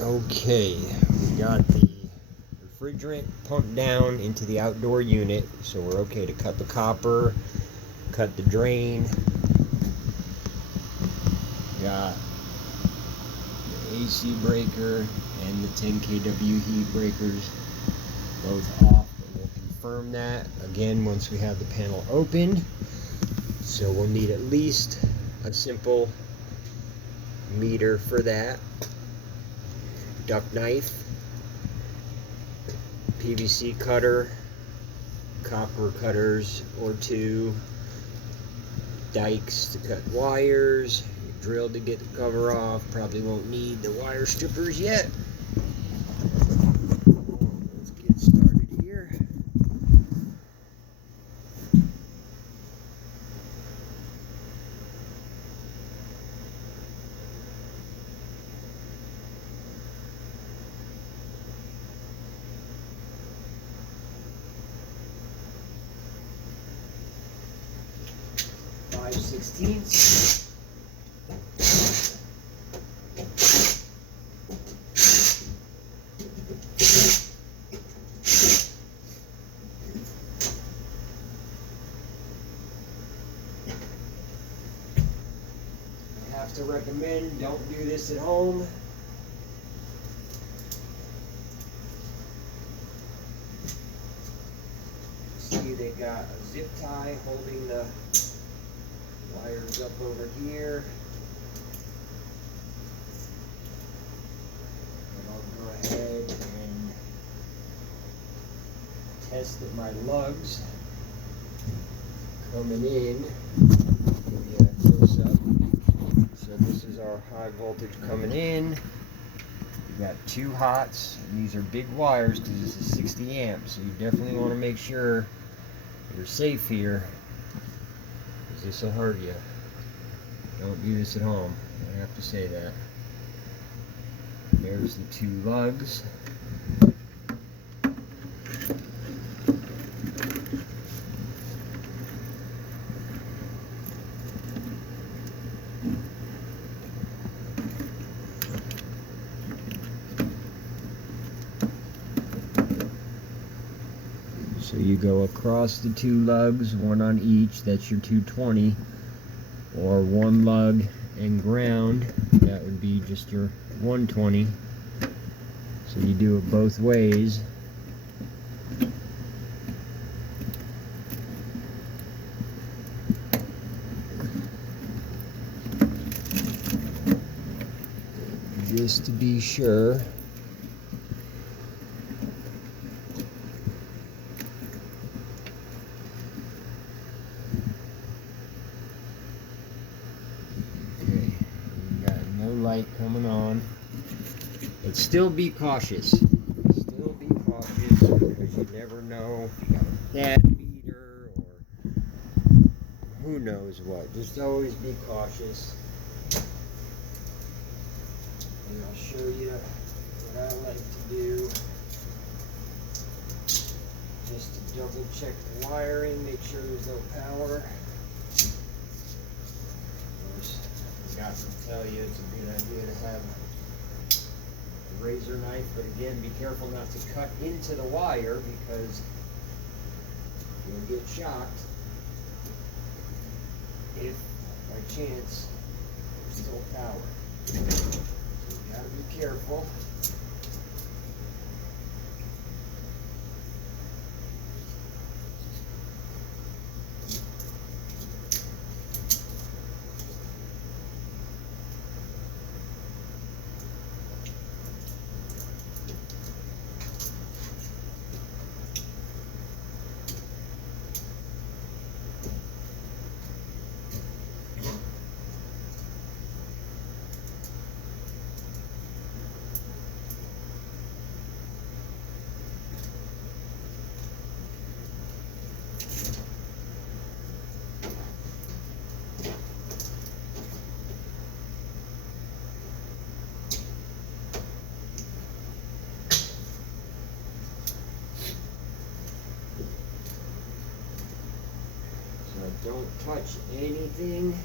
Okay, we got the refrigerant pumped down into the outdoor unit, so we're okay to cut the copper, cut the drain. Got the AC breaker and the 10 kW heat breakers both off, but we'll confirm that again once we have the panel opened. So we'll need at least a simple meter for that, duck knife, PVC cutter, copper cutters or two, dikes to cut wires, drill to get the cover off. Probably won't need the wire strippers yet. Let's get started here. Five-sixteenths. I have to recommend don't do this at home. See, they got a zip tie holding the wires up over here. And I'll go ahead and test that my lugs coming in. Give you a close up. So this is our high voltage coming in. We got two hots, and these are big wires because this is 60 amps. So you definitely want to make sure you're safe here, because this will hurt you. Don't do this at home. I have to say that. There's the two lugs. So you go across the two lugs, one on each, that's your 220, or one lug and ground, that would be just your 120. So you do it both ways. Just to be sure. Light coming on, but still be cautious. Still be cautious, because you never know if you got a bad meter or who knows what. Just always be cautious. And I'll show you what I like to do, just to double check the wiring, make sure there's no power. I forgot to tell you, it's a good idea to have a razor knife, but again, be careful not to cut into the wire, because you'll get shocked if by chance there's still power. So you gotta be careful. Don't touch anything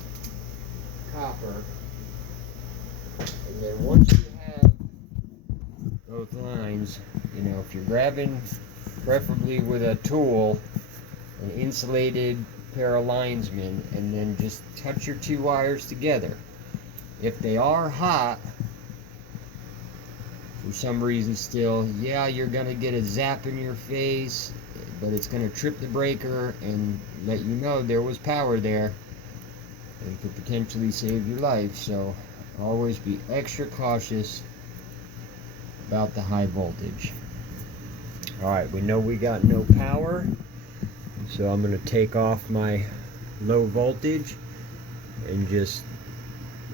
copper. And then once you have both lines. You know, if you're grabbing, preferably with a tool, an insulated pair of linesmen, and then just touch your two wires together. If they are hot, for some reason still, yeah, you're gonna get a zap in your face, but it's gonna trip the breaker and let you know there was power there and could potentially save your life. So always be extra cautious about the high voltage. Alright, we know we got no power, so I'm going to take off my low voltage and just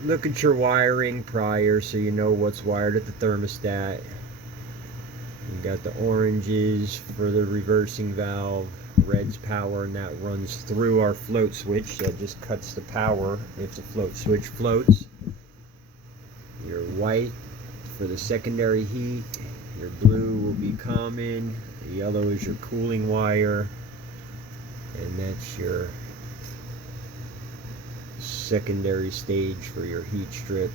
look at your wiring prior so you know what's wired at the thermostat. You got the oranges for the reversing valve, red's power, and that runs through our float switch, so it just cuts the power if the float switch floats. Your white for the secondary heat, your blue will be common, the yellow is your cooling wire, and that's your secondary stage for your heat strip,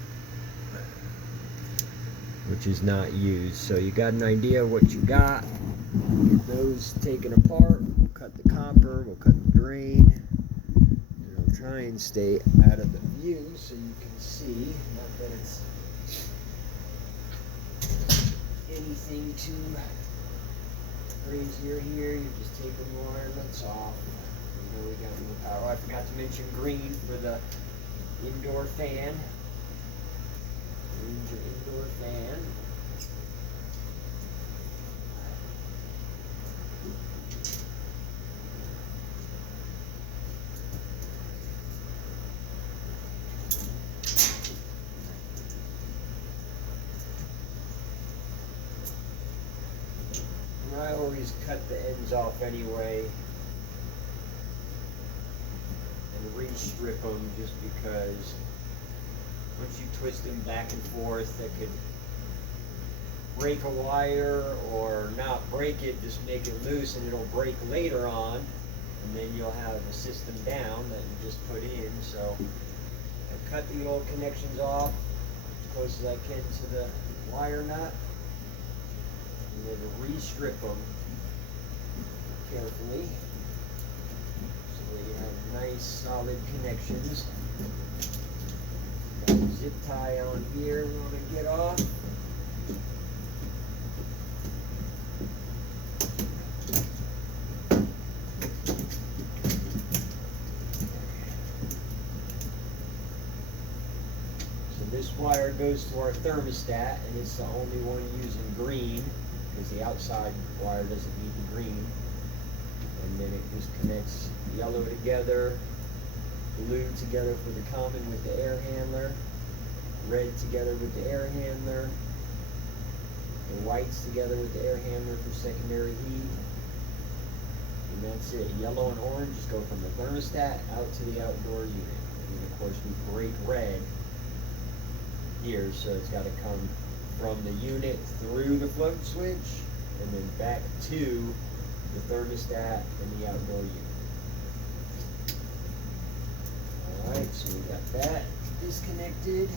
which is not used. So you got an idea of what you got. Get those taken apart. We'll cut the copper, we'll cut the drain, and I'll try and stay out of the view so you can see. Not that it's anything too crazy here. You're just taking the wirelets off. You know we got no power. I forgot to mention green for the indoor fan. Green's your indoor fan. I always cut the ends off anyway and re-strip them, just because once you twist them back and forth, that could break a wire, or not break it, just make it loose and it'll break later on, and then you'll have a system down that you just put in. So I cut the old connections off as close as I can to the wire nut, and then re-strip them carefully so that you have nice solid connections. Got a zip tie on here we want to get off. So this wire goes to our thermostat, and it's the only one using green, because the outside wire doesn't need the green. And then it just connects yellow together, blue together for the common with the air handler, red together with the air handler, the whites together with the air handler for secondary heat. And that's it. Yellow and orange just go from the thermostat out to the outdoor unit. And then of course we break red here, so it's got to come from the unit through the float switch and then back to the thermostat and the outdoor unit. Alright, so we got that disconnected.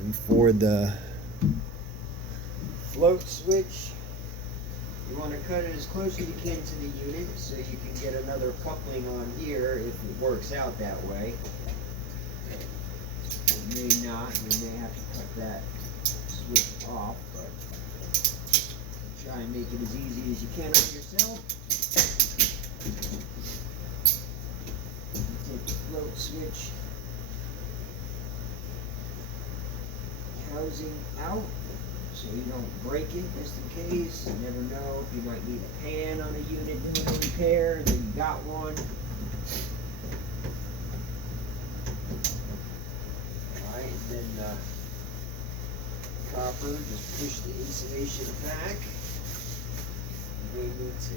And for the float switch, you want to cut it as close as you can to the unit so you can get another coupling on here if it works out that way. It may not, you may have to cut that switch off, but try and make it as easy as you can on yourself. Take the float switch housing out so you don't break it, just in case. You never know if you might need a pan on a unit doing a repair, then you got one. Alright, and then copper, just push the insulation back. You may need to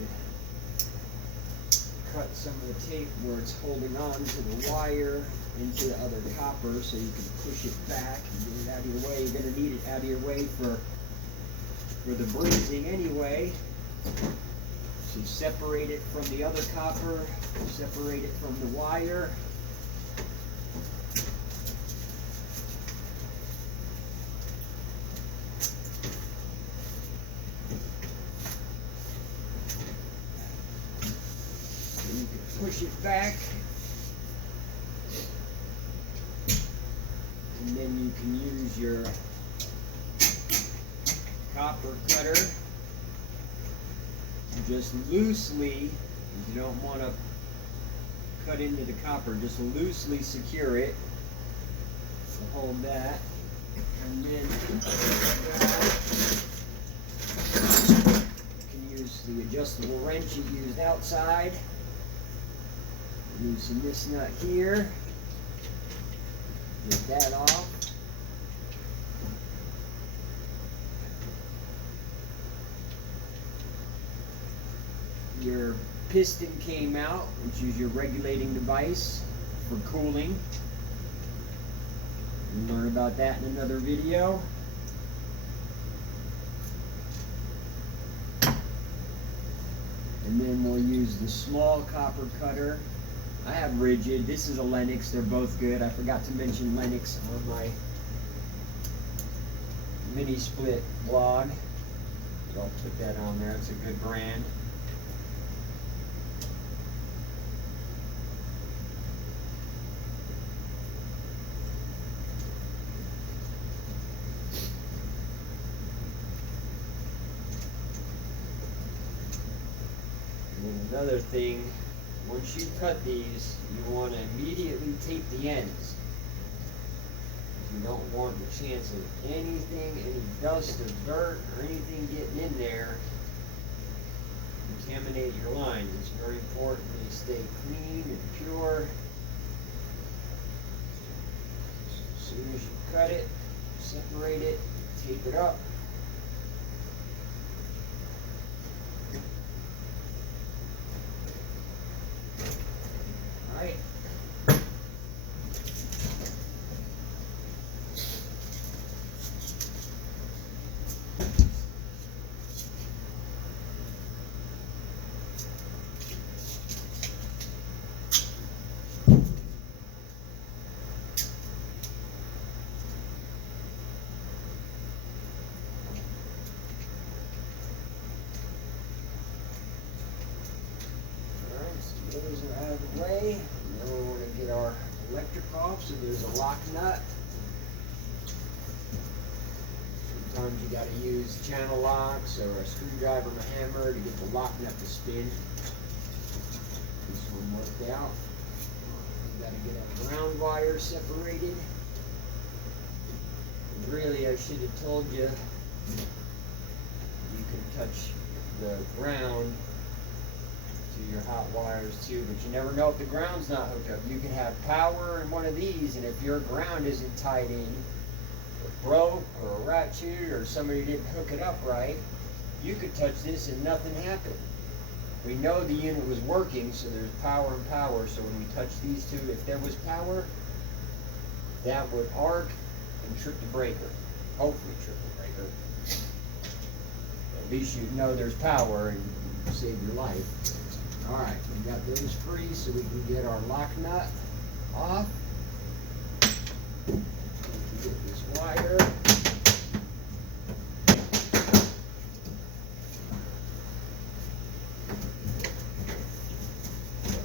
cut some of the tape where it's holding on to the wire into the other copper so you can push it back and get it out of your way. You're going to need it out of your way for the brazing anyway. So separate it from the other copper, separate it from the wire, You can push it back, and then you can use your copper cutter to just loosely, if you don't want to cut into the copper, just loosely secure it to hold that, and then you can use the adjustable wrench you used outside. Loosen this nut here, get that off. Your piston came out, which is your regulating device for cooling. We'll learn about that in another video. And then we'll use the small copper cutter. I have rigid. This is a Lennox. They're both good. I forgot to mention Lennox on my mini split blog. But I'll put that on there. It's a good brand. And another thing, once you cut these, you want to immediately tape the ends. You don't want the chance of anything, any dust or dirt or anything getting in there, contaminate your line. It's very important they stay clean and pure. As soon as you cut it, separate it, tape it up. Alright. Those are out of the way. Now we want to get our electric off, so there's a lock nut. Sometimes you got to use channel locks or a screwdriver and a hammer to get the lock nut to spin. This one worked out. We got to get our ground wire separated. And really, I should have told you, you can touch the ground your hot wires too, but you never know if the ground's not hooked up. You can have power in one of these, and if your ground isn't tied in, or broke, or ratcheted, or somebody didn't hook it up right, you could touch this and nothing happened. We know the unit was working, so there's power and power, so when we touch these two, if there was power, that would arc and trip the breaker. Hopefully trip the breaker. At least you know there's power and save your life. Alright, we got those free so we can get our lock nut off. Get this wire.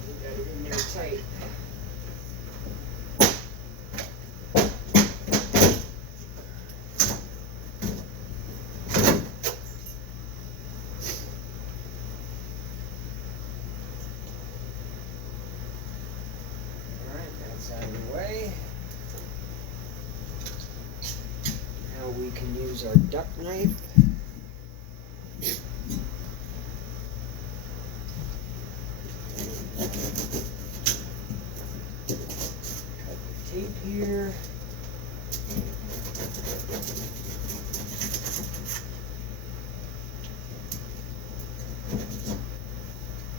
We got it in there tight. Out of the way. Now we can use our duck knife. Cut the tape here.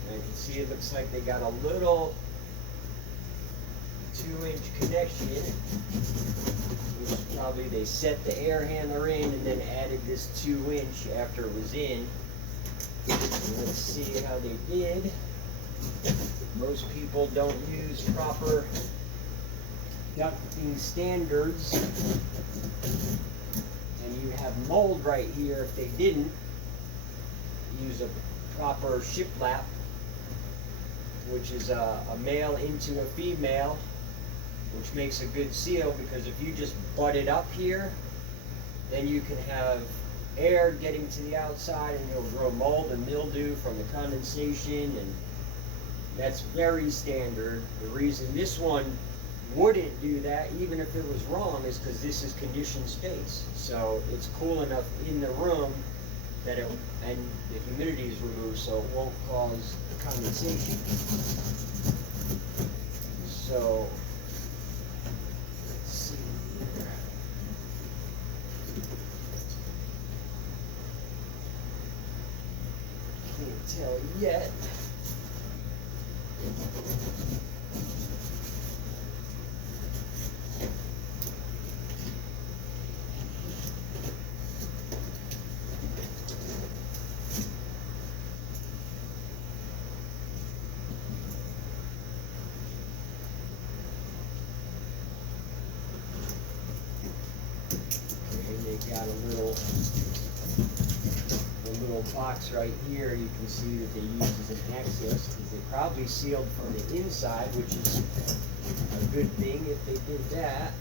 And you can see it looks like they got a little 2-inch connection, which probably they set the air handler in and then added this 2-inch after it was in. And let's see how they did. Most people don't use proper ducting standards, and you have mold right here if they didn't use a proper shiplap, which is a male into a female, which makes a good seal, because if you just butt it up here, then you can have air getting to the outside and it'll grow mold and mildew from the condensation, and that's very standard. The reason this one wouldn't do that, even if it was wrong, is because this is conditioned space. So it's cool enough in the room that it, and the humidity is removed, so it won't cause condensation. So let's see here. Can't tell yet. Got a little box right here. You can see that they use as an access, because they probably sealed from the inside, which is a good thing if they did that.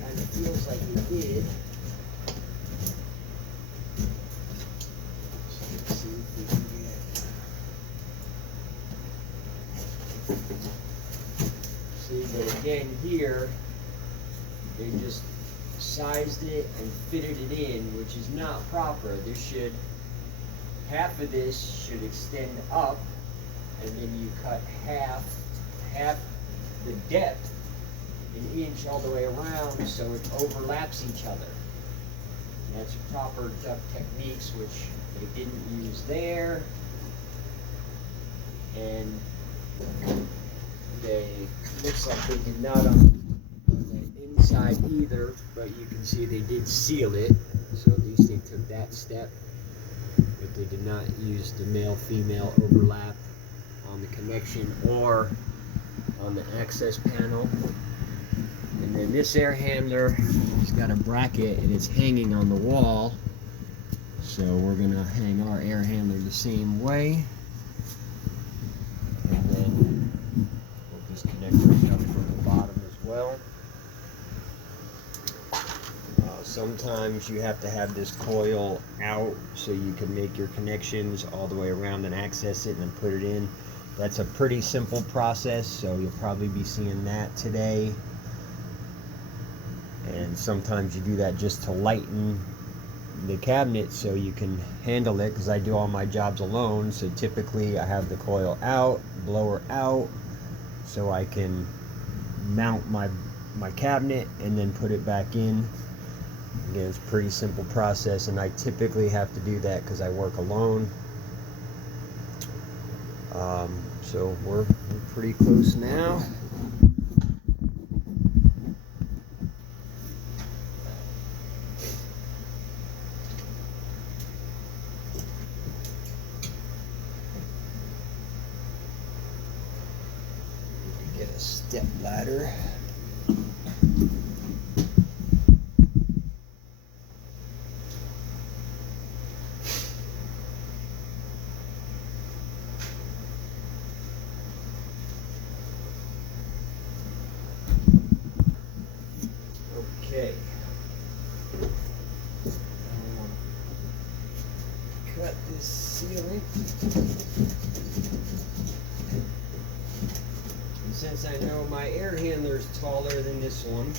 Kind of feels like they did. So let's see if we can get. See, but again here, they just sized it and fitted it in, which is not proper. This should, half of this should extend up, and then you cut half the depth, an inch all the way around, so it overlaps each other. And that's proper duct techniques, which they didn't use there, and they, looks like they did not on the inside either, but you can see they did seal it, so at least they took that step. But they did not use the male-female overlap on the connection or on the access panel. And then this air handler has got a bracket and it's hanging on the wall, so we're gonna hang our air handler the same way. And then we'll just connect it up from the bottom as well. Sometimes you have to have this coil out so you can make your connections all the way around and access it and then put it in. That's a pretty simple process, so you'll probably be seeing that today. And sometimes you do that just to lighten the cabinet so you can handle it, because I do all my jobs alone, so typically I have the coil out, blower out, so I can mount my cabinet and then put it back in. Again, it's a pretty simple process, and I typically have to do that because I work alone. So we're pretty close now. Need to get a step ladder. Okay. Cut this ceiling. And since I know my air handler is taller than this one,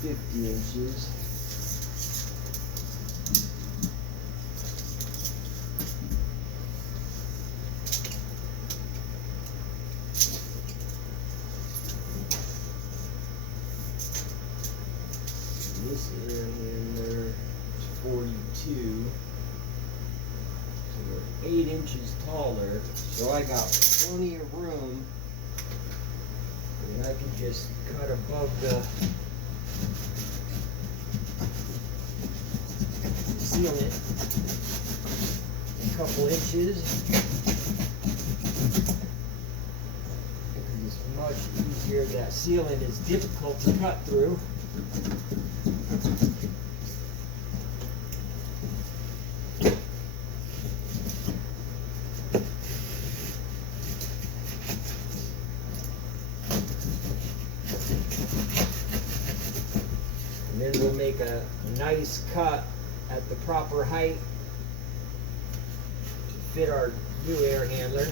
50 inches. This air handler is 42, so we're 8 inches taller, so I got plenty of room, and I can just cut above the ceiling a couple inches. here, that sealant is difficult to cut through. And then we'll make a nice cut at the proper height to fit our new air handler.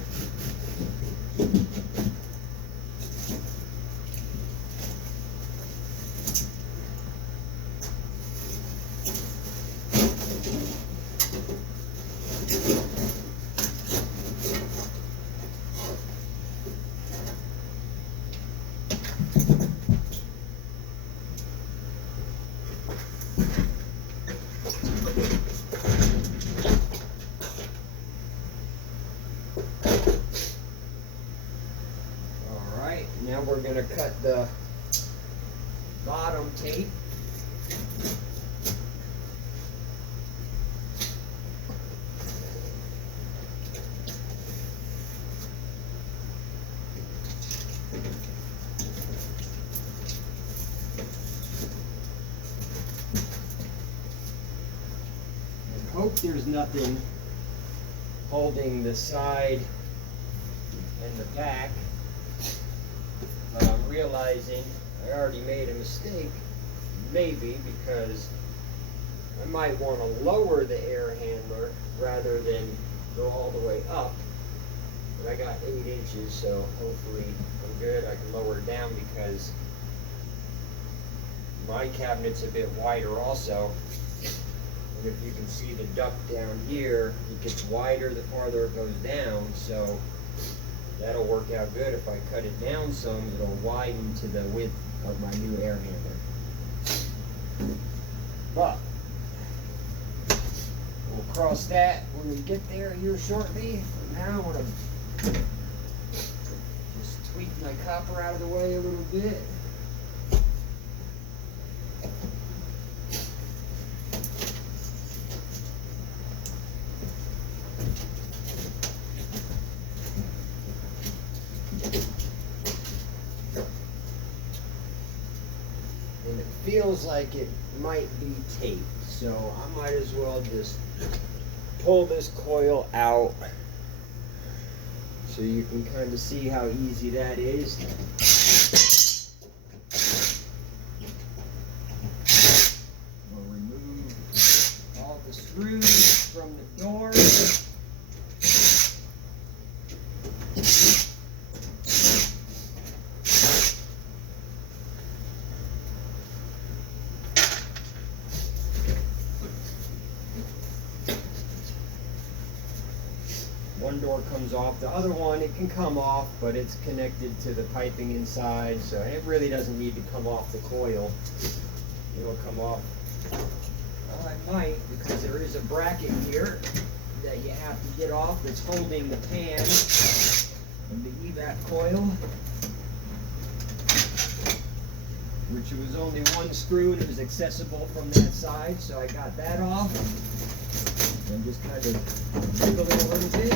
Now we're going to cut the bottom tape. And hope there's nothing holding the side and the back. But I'm realizing I already made a mistake, maybe, because I might want to lower the air handler rather than go all the way up. But I got 8 inches, so hopefully I'm good. I can lower it down because my cabinet's a bit wider also. And if you can see the duct down here, it gets wider the farther it goes down, so that'll work out good. If I cut it down some, it'll widen to the width of my new air handler. But we'll cross that when we get there here shortly. For now, I want to just tweak my copper out of the way a little bit. And it feels like it might be taped, so I might as well just pull this coil out so you can kind of see how easy that is. We'll remove all the screws from the door. One door comes off, the other one, it can come off, but it's connected to the piping inside, so it really doesn't need to come off the coil. It'll come off. Well, it might, because there is a bracket here that you have to get off that's holding the pan of the evap coil, which was only one screw and it was accessible from that side, so I got that off. And just kind of wiggle it a little bit,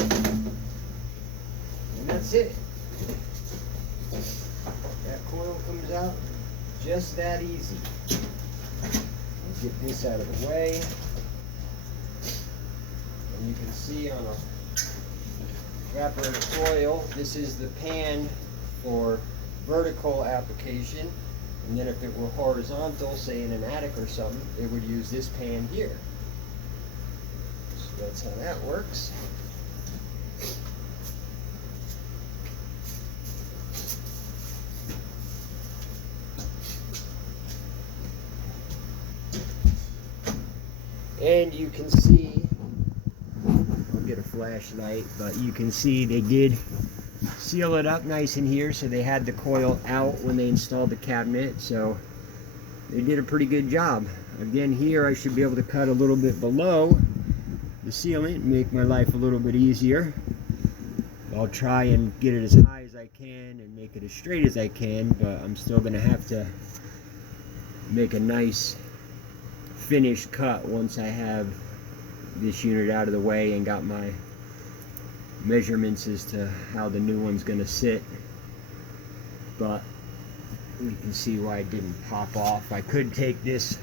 and that's it. That coil comes out just that easy. Let's get this out of the way. And you can see on a evaporator coil, this is the pan for vertical application. And then if it were horizontal, say in an attic or something, it would use this pan here. That's how that works. And you can see, I'll get a flashlight, but you can see they did seal it up nice in here, so they had the coil out when they installed the cabinet, so they did a pretty good job. Again, here I should be able to cut a little bit below the sealant, make my life a little bit easier. I'll try and get it as high as I can and make it as straight as I can, but I'm still going to have to make a nice finished cut once I have this unit out of the way and got my measurements as to how the new one's going to sit. But You can see why it didn't pop off. I could take this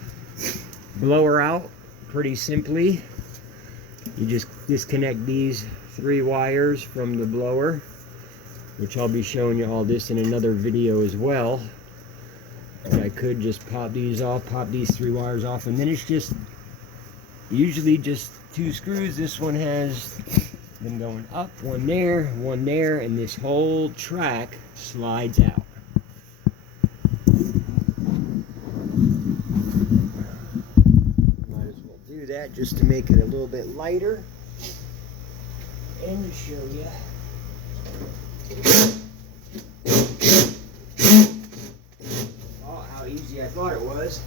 blower out pretty simply. You just disconnect these 3 wires from the blower, which I'll be showing you all this in another video as well. But I could just pop these off, pop these 3 wires off, and then it's just usually just 2 screws. This one has them going up, one there, and this whole track slides out. Might as well do that just to make it a little bit lighter and to show you. Oh, how easy I thought it was.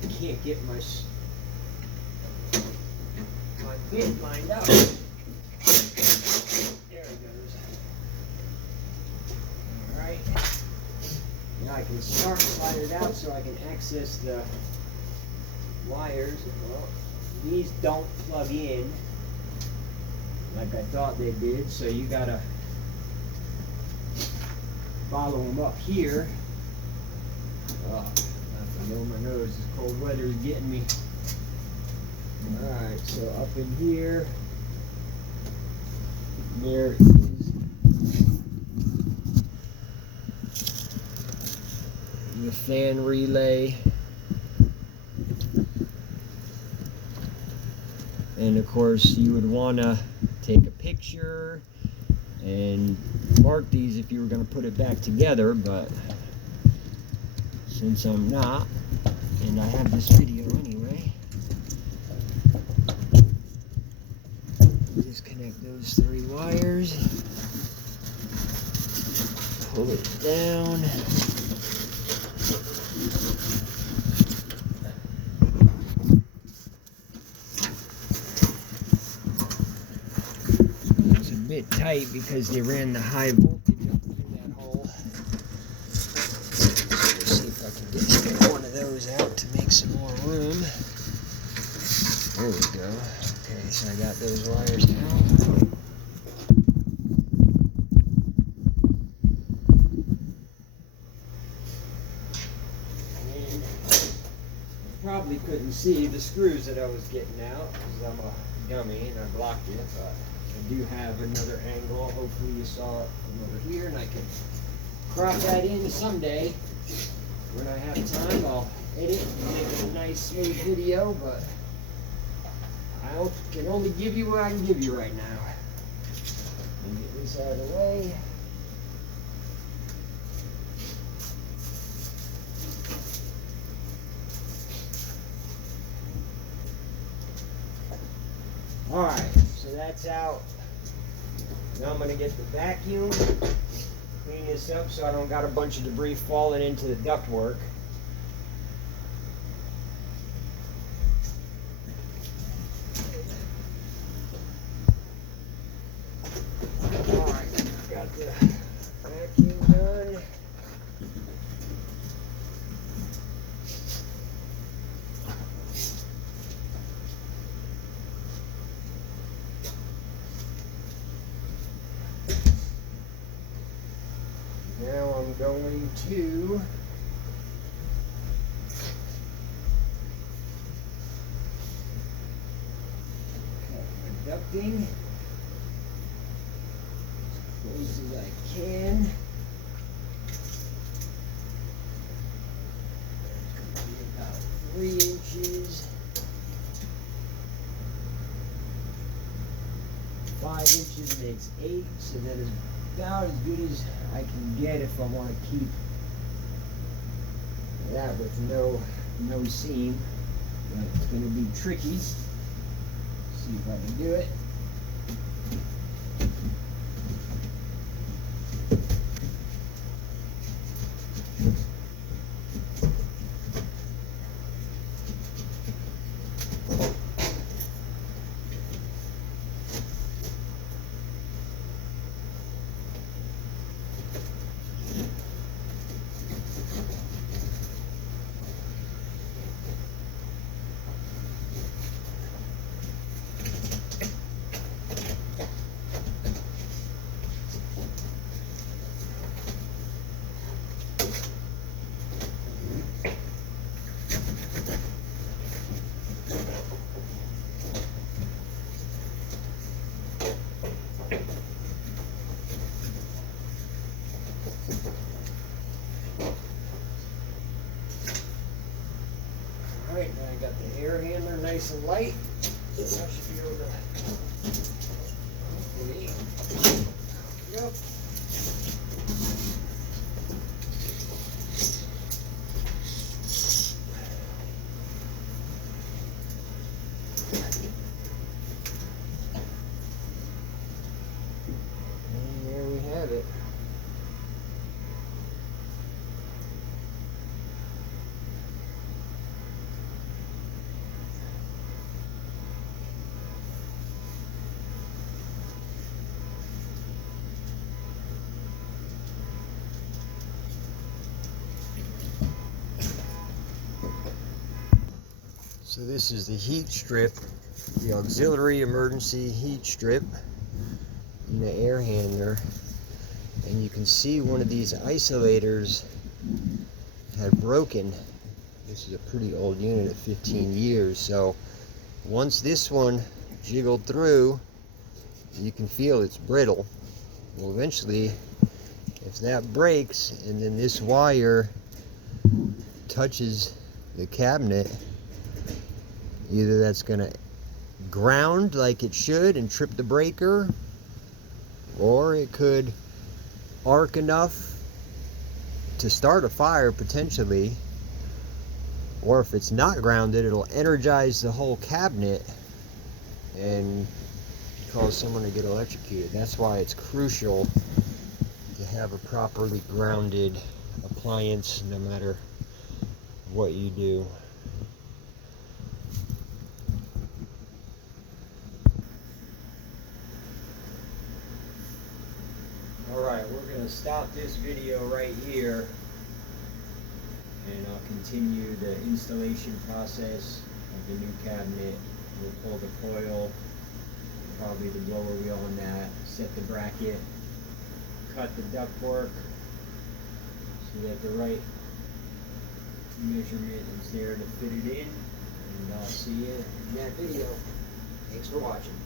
I can't get my bit lined up. There it goes. Alright. Now I can start slide it out so I can access the wires. Well, these don't plug in like I thought they did, so you gotta follow them up here. Oh, I know my nose, this cold weather is getting me. Alright, so up in here, there is the fan relay. And of course, you would want to take a picture and mark these if you were going to put it back together, but since I'm not, and I have this video anyway, disconnect those 3 wires, pull it down, it's a bit tight because they ran the high voltage up through that hole. Let's see if I can get one of those out to make some more room. There we go. Okay, so I got those wires out. And you probably couldn't see the screws that I was getting out because I'm a dummy and I blocked it, but I do have another angle. Hopefully you saw it from over here, and I can crop that in someday. When I have time, I'll edit and make it a nice smooth video, but I can only give you what I can give you right now. Let me get this out of the way. Alright, so that's out. Now I'm going to get the vacuum, clean this up so I don't got a bunch of debris falling into the ductwork. Alright, got the vacuum done. Now I'm going to cut my ducting as close as I can. It's going to be about 3 inches. 5 inches makes 8, so that is about as good as I can get if I want to keep that with no seam. But it's going to be tricky. See if I can do it. some light, I should be able to. Yep. And there we have it. So this is the heat strip, the auxiliary emergency heat strip in the air handler. And you can see one of these isolators had broken. This is a pretty old unit at 15 years. So once this one jiggled through, you can feel it's brittle. Well, eventually, if that breaks and then this wire touches the cabinet, either that's going to ground like it should and trip the breaker, or it could arc enough to start a fire potentially, or if it's not grounded, it'll energize the whole cabinet and cause someone to get electrocuted. That's why it's crucial to have a properly grounded appliance no matter what you do. Alright, we're going to stop this video right here, and I'll continue the installation process of the new cabinet. We'll pull the coil, probably the blower wheel on that, set the bracket, cut the ductwork so that the right measurement is there to fit it in, and I'll see you in that video. Thanks for watching.